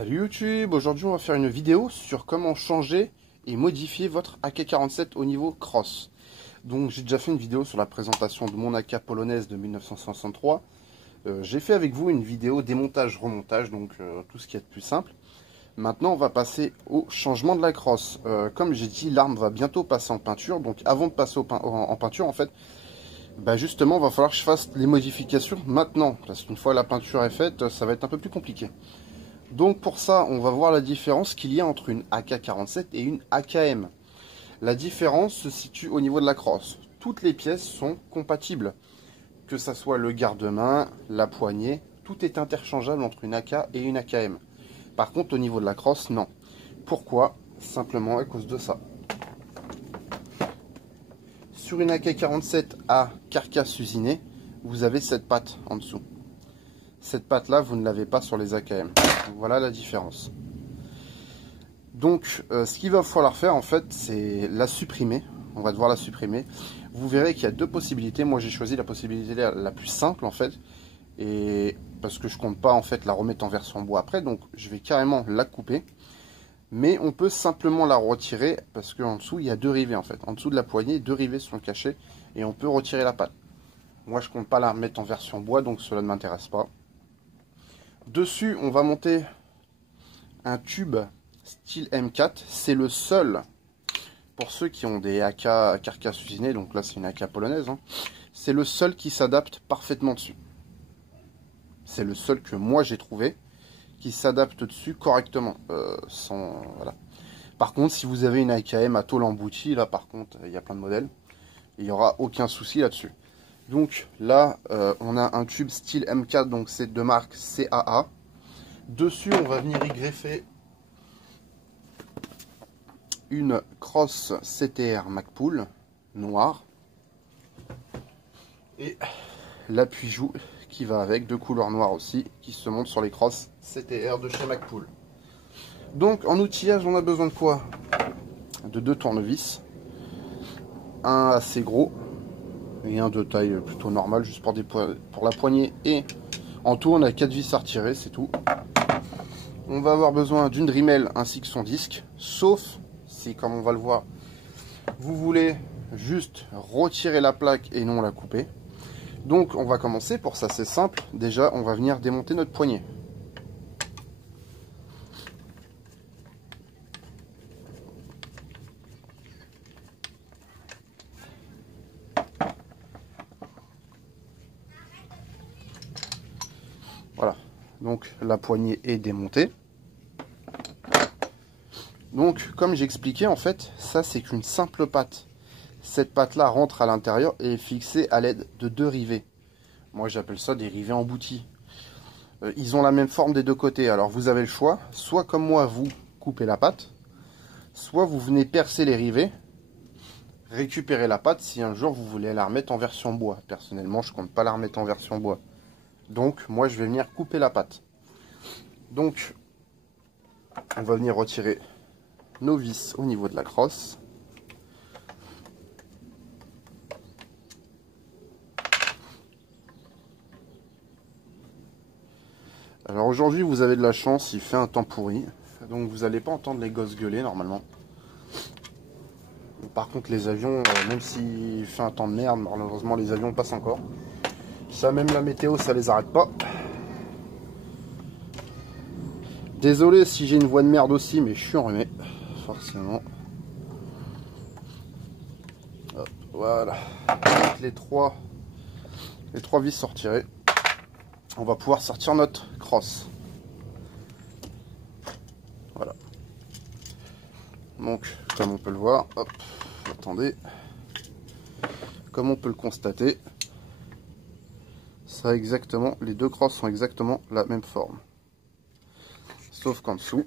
Salut YouTube, aujourd'hui on va faire une vidéo sur comment changer et modifier votre AK-47 au niveau cross. Donc j'ai déjà fait une vidéo sur la présentation de mon AK polonaise de 1963. J'ai fait avec vous une vidéo démontage-remontage, donc tout ce qui est de plus simple. Maintenant on va passer au changement de la crosse. Comme j'ai dit, l'arme va bientôt passer en peinture, donc avant de passer en peinture en fait, justement il va falloir que je fasse les modifications maintenant, parce qu'une fois la peinture est faite, ça va être un peu plus compliqué. Donc pour ça, on va voir la différence qu'il y a entre une AK-47 et une AKM. La différence se situe au niveau de la crosse. Toutes les pièces sont compatibles. Que ça soit le garde-main, la poignée, tout est interchangeable entre une AK et une AKM. Par contre, au niveau de la crosse, non. Pourquoi? Simplement à cause de ça. Sur une AK-47 à carcasse usinée, vous avez cette patte en dessous. Cette patte-là, vous ne l'avez pas sur les AKM. Voilà la différence. Donc, ce qu'il va falloir faire, en fait, c'est la supprimer. On va devoir la supprimer. Vous verrez qu'il y a deux possibilités. Moi, j'ai choisi la possibilité la plus simple, en fait. Et parce que je compte pas, en fait, la remettre en version bois après. Donc, je vais carrément la couper. Mais on peut simplement la retirer parce qu'en dessous, il y a deux rivets, en fait. En dessous de la poignée, deux rivets sont cachés. Et on peut retirer la patte. Moi, je compte pas la remettre en version bois, donc cela ne m'intéresse pas. Dessus, on va monter un tube style M4. C'est le seul, pour ceux qui ont des AK carcasse usinée, donc là c'est une AK polonaise, hein, c'est le seul qui s'adapte parfaitement dessus. C'est le seul que moi j'ai trouvé qui s'adapte dessus correctement. Voilà. Par contre, si vous avez une AKM à tôle emboutie, là par contre, il y a plein de modèles, il n'y aura aucun souci là-dessus. Donc là, on a un tube style M4, donc c'est de marque CAA. Dessus, on va venir y greffer une crosse CTR Magpul noire et l'appui-joue qui va avec, de couleur noire aussi, qui se monte sur les crosses CTR de chez Magpul. Donc en outillage, on a besoin de quoi? De deux tournevis, un assez gros et un de taille plutôt normale, juste pour la poignée, et en tout on a 4 vis à retirer, c'est tout. On va avoir besoin d'une Dremel ainsi que son disque, sauf si, comme on va le voir, vous voulez juste retirer la plaque et non la couper. Donc on va commencer, pour ça c'est simple. Déjà on va venir démonter notre poignée. Voilà, donc la poignée est démontée. Donc comme j'ai expliqué, en fait ça c'est qu'une simple patte. Cette patte là rentre à l'intérieur et est fixée à l'aide de deux rivets. Moi j'appelle ça des rivets emboutis. Ils ont la même forme des deux côtés. Alors vous avez le choix, soit comme moi vous coupez la patte, soit vous venez percer les rivets, récupérer la patte si un jour vous voulez la remettre en version bois. Personnellement je compte pas la remettre en version bois. Donc moi je vais venir couper la patte. Donc on va venir retirer nos vis au niveau de la crosse. Alors aujourd'hui vous avez de la chance, il fait un temps pourri, donc vous n'allez pas entendre les gosses gueuler normalement. Par contre les avions, même s'il fait un temps de merde, malheureusement les avions passent encore. Ça, même la météo, ça les arrête pas. Désolé si j'ai une voix de merde aussi, mais je suis enrhumé, forcément. Hop, voilà. Les trois vis sont retirées. On va pouvoir sortir notre crosse. Voilà. Donc, comme on peut le voir, hop, attendez. Comme on peut le constater, ça a exactement, les deux crosses sont exactement la même forme. Sauf qu'en dessous,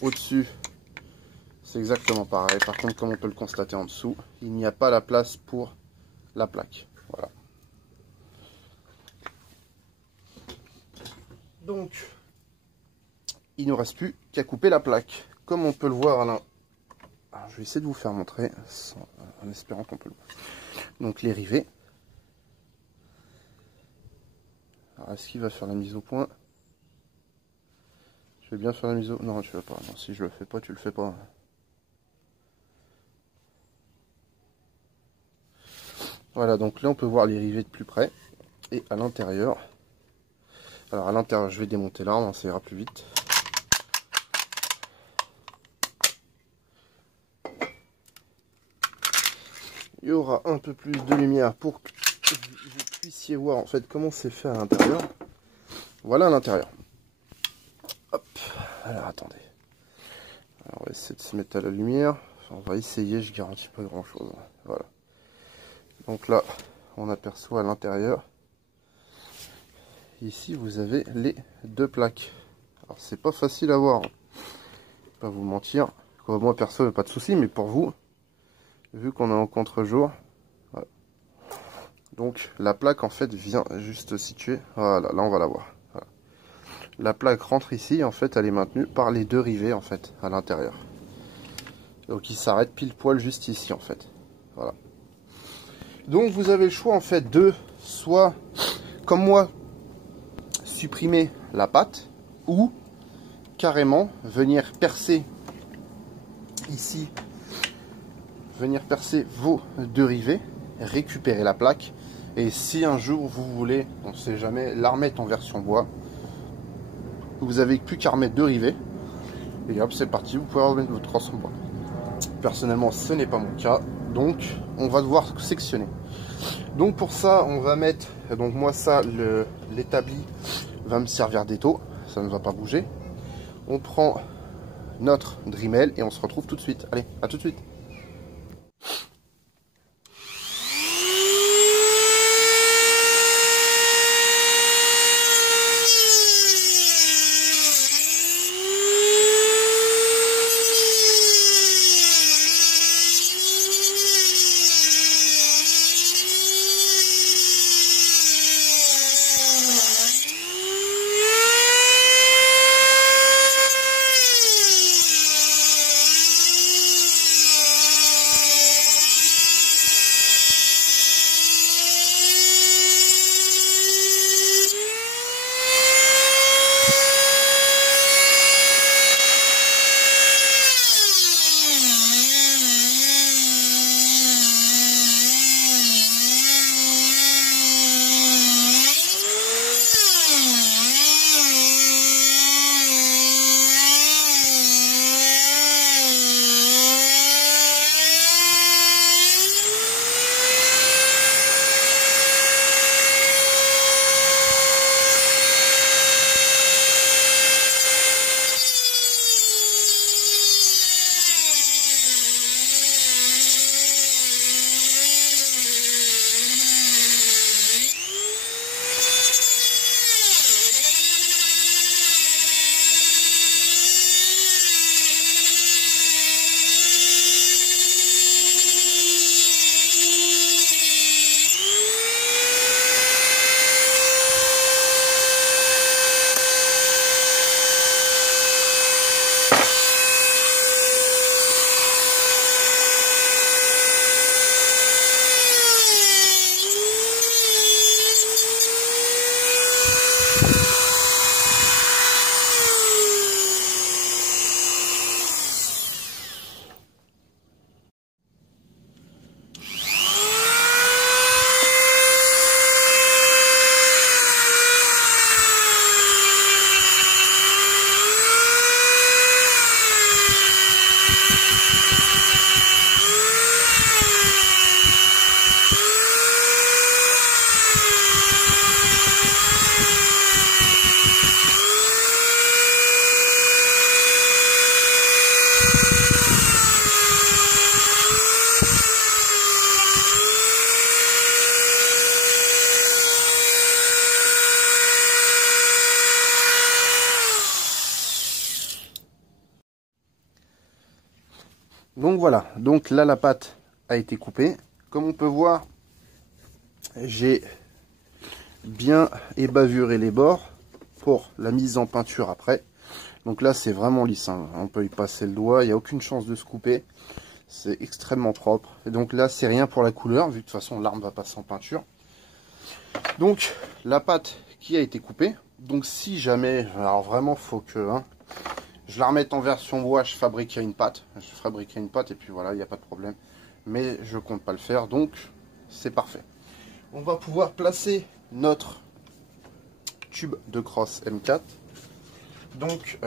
au-dessus, c'est exactement pareil. Par contre, comme on peut le constater en dessous, il n'y a pas la place pour la plaque. Voilà. Donc, il ne nous reste plus qu'à couper la plaque. Comme on peut le voir là, alors, je vais essayer de vous faire montrer, en espérant qu'on peut le voir. Donc les rivets. Alors, est-ce qu'il va faire la mise au point? Je vais bien faire la mise au... Non, tu veux pas. Non, si je le fais pas, tu le fais pas. Voilà, donc là on peut voir les rivets de plus près. Et à l'intérieur, alors à l'intérieur je vais démonter l'arme, ça ira plus vite. Il y aura un peu plus de lumière pour que vous puissiez voir en fait comment c'est fait à l'intérieur. Voilà à l'intérieur. Hop, alors attendez. Alors, on va essayer de se mettre à la lumière. Enfin, on va essayer, je garantis pas grand chose. Voilà. Donc là, on aperçoit à l'intérieur. Ici, vous avez les deux plaques. Alors, c'est pas facile à voir. Pas vous mentir. Moi, perso, pas de souci, mais pour vous, vu qu'on est en contre-jour, voilà. Donc la plaque en fait vient juste situer. Voilà, là on va la voir. Voilà. La plaque rentre ici, en fait, elle est maintenue par les deux rivets en fait à l'intérieur. Donc il s'arrête pile poil juste ici en fait. Voilà. Donc vous avez le choix en fait de soit, comme moi, supprimer la patte ou carrément venir percer ici, venir percer vos deux rivets, récupérer la plaque. Et si un jour vous voulez, on ne sait jamais, la remettre en version bois, vous avez plus qu'à remettre deux rivets et hop, c'est parti, vous pouvez remettre votre crosse en bois. Personnellement, ce n'est pas mon cas, donc on va devoir sectionner. Donc pour ça, on va mettre, donc moi ça, l'établi va me servir d'étau, ça ne va pas bouger. On prend notre Dremel et on se retrouve tout de suite. Allez, à tout de suite. Donc voilà, donc là la pâte a été coupée. Comme on peut voir, j'ai bien ébavuré les bords pour la mise en peinture après. Donc là c'est vraiment lisse, hein. On peut y passer le doigt, il n'y a aucune chance de se couper. C'est extrêmement propre. Et donc là c'est rien pour la couleur, vu que de toute façon l'arme va passer en peinture. Donc la pâte qui a été coupée, Donc si jamais, alors vraiment faut que je la remette en version bois, je fabriquerai une pâte. Je fabriquerai une pâte et puis voilà, il n'y a pas de problème. Mais je compte pas le faire, donc c'est parfait. On va pouvoir placer notre tube de crosse M4. Donc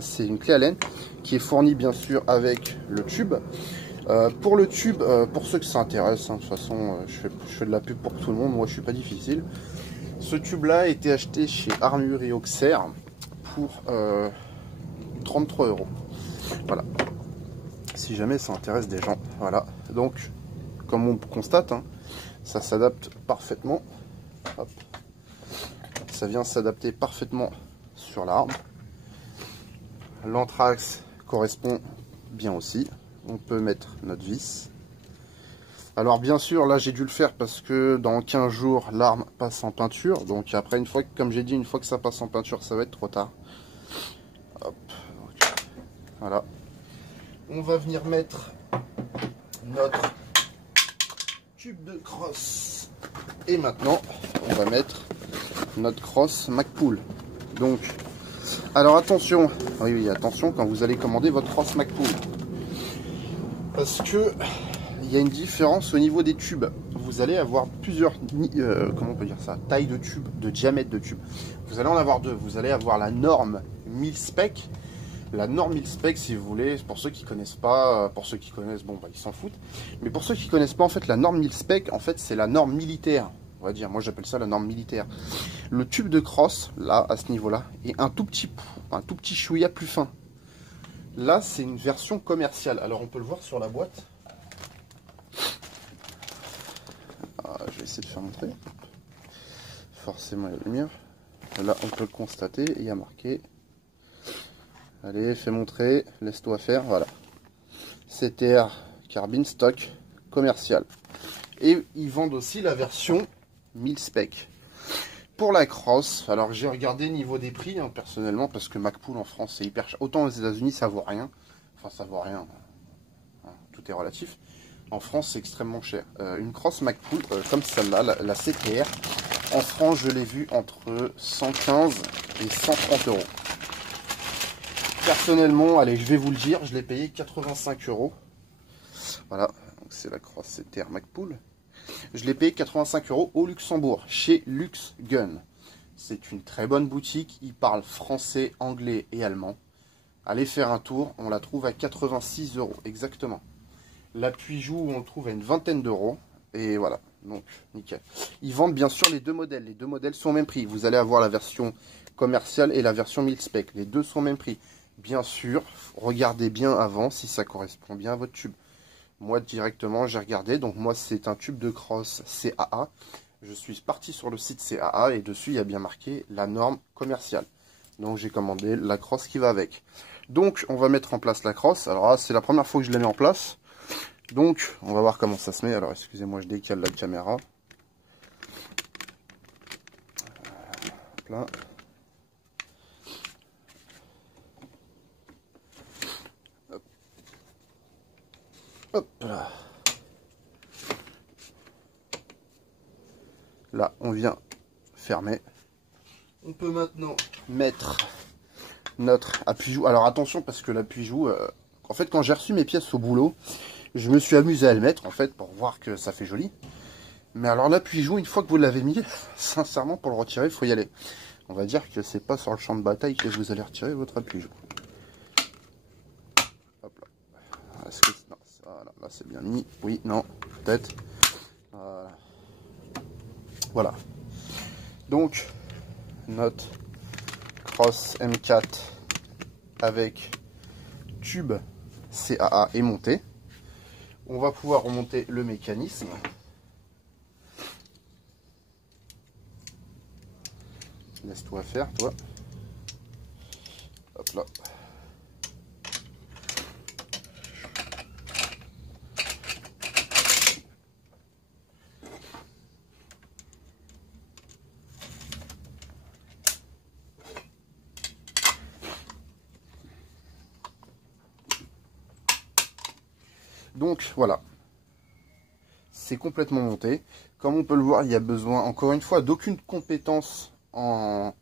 c'est une clé Allen qui est fournie bien sûr avec le tube. Pour le tube, pour ceux que ça intéresse, de toute façon je fais de la pub pour tout le monde, moi je suis pas difficile. Ce tube là a été acheté chez Armure et Auxerre pour 33 €. Voilà, si jamais ça intéresse des gens. Voilà, donc comme on constate, ça s'adapte parfaitement. Hop. Ça vient s'adapter parfaitement sur l'arme. L'anthrax correspond bien aussi. On peut mettre notre vis. Alors bien sûr, là j'ai dû le faire parce que dans 15 jours, l'arme passe en peinture. Donc après, une fois que, comme j'ai dit, une fois que ça passe en peinture, ça va être trop tard. Hop, donc, voilà. On va venir mettre notre tube de crosse. Et maintenant, on va mettre notre crosse Magpul. Donc, alors attention, oui, attention quand vous allez commander votre crosse Magpul. Parce que il y a une différence au niveau des tubes. Vous allez avoir plusieurs, comment on peut dire ça, taille de tube, de diamètre de tube. Vous allez en avoir deux. Vous allez avoir la norme 1000 spec. La norme 1000 spec, si vous voulez, pour ceux qui connaissent pas, pour ceux qui connaissent, bon, bah, ils s'en foutent. Mais pour ceux qui connaissent pas, en fait, la norme 1000 spec, en fait, c'est la norme militaire. On va dire, moi j'appelle ça la norme militaire. Le tube de crosse, là, à ce niveau-là, est un tout petit chouïa plus fin. Là, c'est une version commerciale. Alors, on peut le voir sur la boîte. Je vais essayer de faire montrer. Forcément, il y a la lumière. Là, on peut le constater. Il y a marqué. Allez, fais montrer. Laisse-toi faire. Voilà. CTR Carbine Stock commercial. Et ils vendent aussi la version 1000 spec. Pour la crosse, alors j'ai regardé niveau des prix, personnellement, parce que Magpul en France, c'est hyper cher. Autant aux États-Unis, ça vaut rien. Enfin, ça vaut rien. Tout est relatif. En France, c'est extrêmement cher. Une crosse Magpul, comme celle-là, la CTR, en France, je l'ai vue entre 115 et 130 €. Personnellement, allez, je vais vous le dire, je l'ai payé 85 €. Voilà, c'est la crosse CTR Magpul. Je l'ai payé 85 € au Luxembourg, chez Lux Gun. C'est une très bonne boutique, ils parlent français, anglais et allemand. Allez faire un tour, on la trouve à 86 € exactement. L'appui-joue, on le trouve à une vingtaine d'euros. Et voilà, donc nickel. Ils vendent bien sûr les deux modèles. Les deux modèles sont au même prix. Vous allez avoir la version commerciale et la version 1000 spec. Les deux sont au même prix. Bien sûr, regardez bien avant si ça correspond bien à votre tube. Moi directement, j'ai regardé. Donc moi, c'est un tube de crosse CAA. Je suis parti sur le site CAA et dessus, il y a bien marqué la norme commerciale. Donc j'ai commandé la crosse qui va avec. Donc on va mettre en place la crosse. Alors là, c'est la première fois que je la mets en place. Donc, on va voir comment ça se met. Alors, excusez-moi, je décale la caméra. Hop là. Hop. Hop là. Là, on vient fermer. On peut maintenant mettre notre appui-joue. Alors, attention, parce que l'appui-joue, en fait, quand j'ai reçu mes pièces au boulot, je me suis amusé à le mettre, en fait, pour voir que ça fait joli. Mais alors l'appui-joue, une fois que vous l'avez mis, sincèrement, pour le retirer, il faut y aller. On va dire que c'est pas sur le champ de bataille que vous allez retirer votre appui-joue. Hop là. Est-ce que... Non, voilà, là c'est bien mis. Oui, non, peut-être. Voilà. Donc, notre crosse M4 avec tube CAA est monté. On va pouvoir remonter le mécanisme. Laisse-toi faire, toi. Hop là. Donc voilà, c'est complètement monté. Comme on peut le voir, il y a besoin, encore une fois, d'aucune compétence On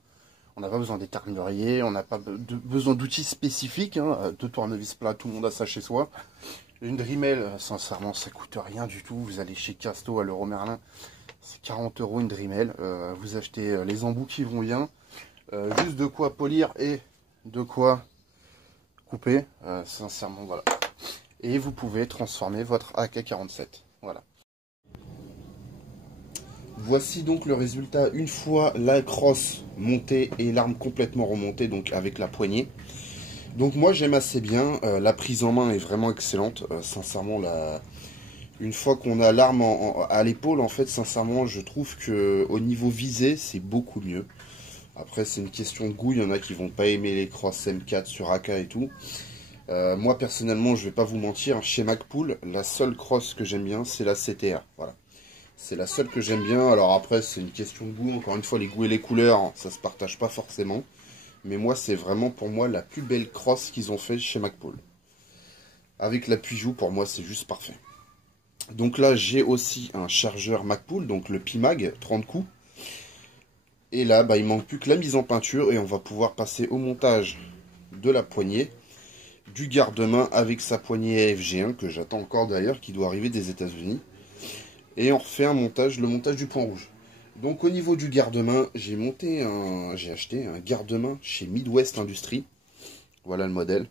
n'a pas besoin d'éternurier, on n'a pas besoin d'outils spécifiques, hein, de tournevis plat, tout le monde a ça chez soi. Une Dremel, sincèrement, ça coûte rien du tout. Vous allez chez Casto à l'Euro Merlin, c'est 40 € une Dremel. Vous achetez les embouts qui vont bien, juste de quoi polir et de quoi couper. Sincèrement, voilà. Et vous pouvez transformer votre AK-47. Voilà. Voici donc le résultat une fois la crosse montée et l'arme complètement remontée, donc avec la poignée. Donc moi j'aime assez bien, la prise en main est vraiment excellente, sincèrement une fois qu'on a l'arme à l'épaule, en fait sincèrement je trouve que au niveau visé c'est beaucoup mieux. Après c'est une question de goût, il y en a qui vont pas aimer les crosses M4 sur AK et tout. Moi personnellement je vais pas vous mentir, chez Magpul la seule crosse que j'aime bien c'est la CTR, voilà. C'est la seule que j'aime bien, alors après c'est une question de goût, encore une fois les goûts et les couleurs ça se partage pas forcément. Mais moi, c'est vraiment pour moi la plus belle crosse qu'ils ont fait chez Magpul. Avec l'appui-joue, pour moi, c'est juste parfait. Donc là, j'ai aussi un chargeur Magpul, donc le Pimag, 30 coups. Et là, bah, il manque plus que la mise en peinture et on va pouvoir passer au montage de la poignée, du garde-main avec sa poignée AFG1, que j'attends encore d'ailleurs, qui doit arriver des États-Unis. Et on refait le montage du point rouge. Donc au niveau du garde-main, j'ai acheté un garde-main chez Midwest Industries. Voilà le modèle.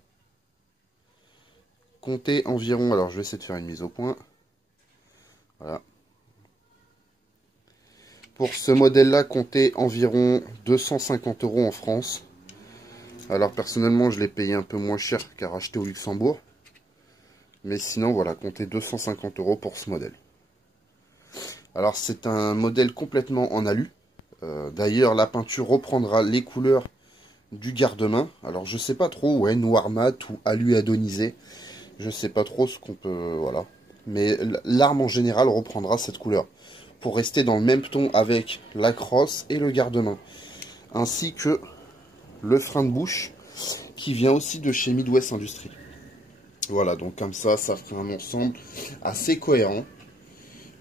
Comptez environ, alors je vais essayer de faire une mise au point. Voilà. Pour ce modèle-là, comptez environ 250 € en France. Alors personnellement, je l'ai payé un peu moins cher qu'à racheter au Luxembourg. Mais sinon, voilà, comptez 250 € pour ce modèle. Alors c'est un modèle complètement en alu. D'ailleurs la peinture reprendra les couleurs du garde-main. Alors je sais pas trop, ouais, noir mat ou alu adonisé. Je sais pas trop ce qu'on peut, voilà. Mais l'arme en général reprendra cette couleur. Pour rester dans le même ton avec la crosse et le garde-main. Ainsi que le frein de bouche qui vient aussi de chez Midwest Industries. Voilà, donc comme ça fait un ensemble assez cohérent.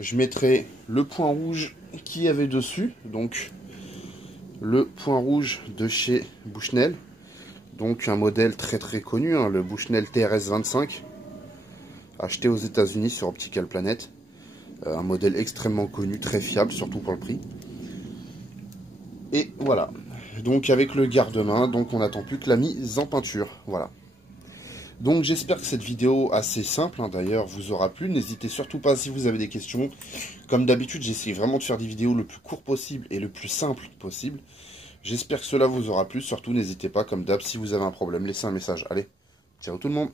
Je mettrai le point rouge qu'il y avait dessus, donc le point rouge de chez Bushnell, donc un modèle très très connu, hein, le Bushnell TRS-25, acheté aux États-Unis sur Optical Planet, un modèle extrêmement connu, très fiable, surtout pour le prix. Et voilà, donc avec le garde-main, donc on n'attend plus que la mise en peinture, voilà. Donc j'espère que cette vidéo assez simple, hein, d'ailleurs, vous aura plu. N'hésitez surtout pas si vous avez des questions. Comme d'habitude, j'essaie vraiment de faire des vidéos le plus court possible et le plus simple possible. J'espère que cela vous aura plu. Surtout, n'hésitez pas, comme d'hab, si vous avez un problème, laissez un message. Allez, ciao tout le monde!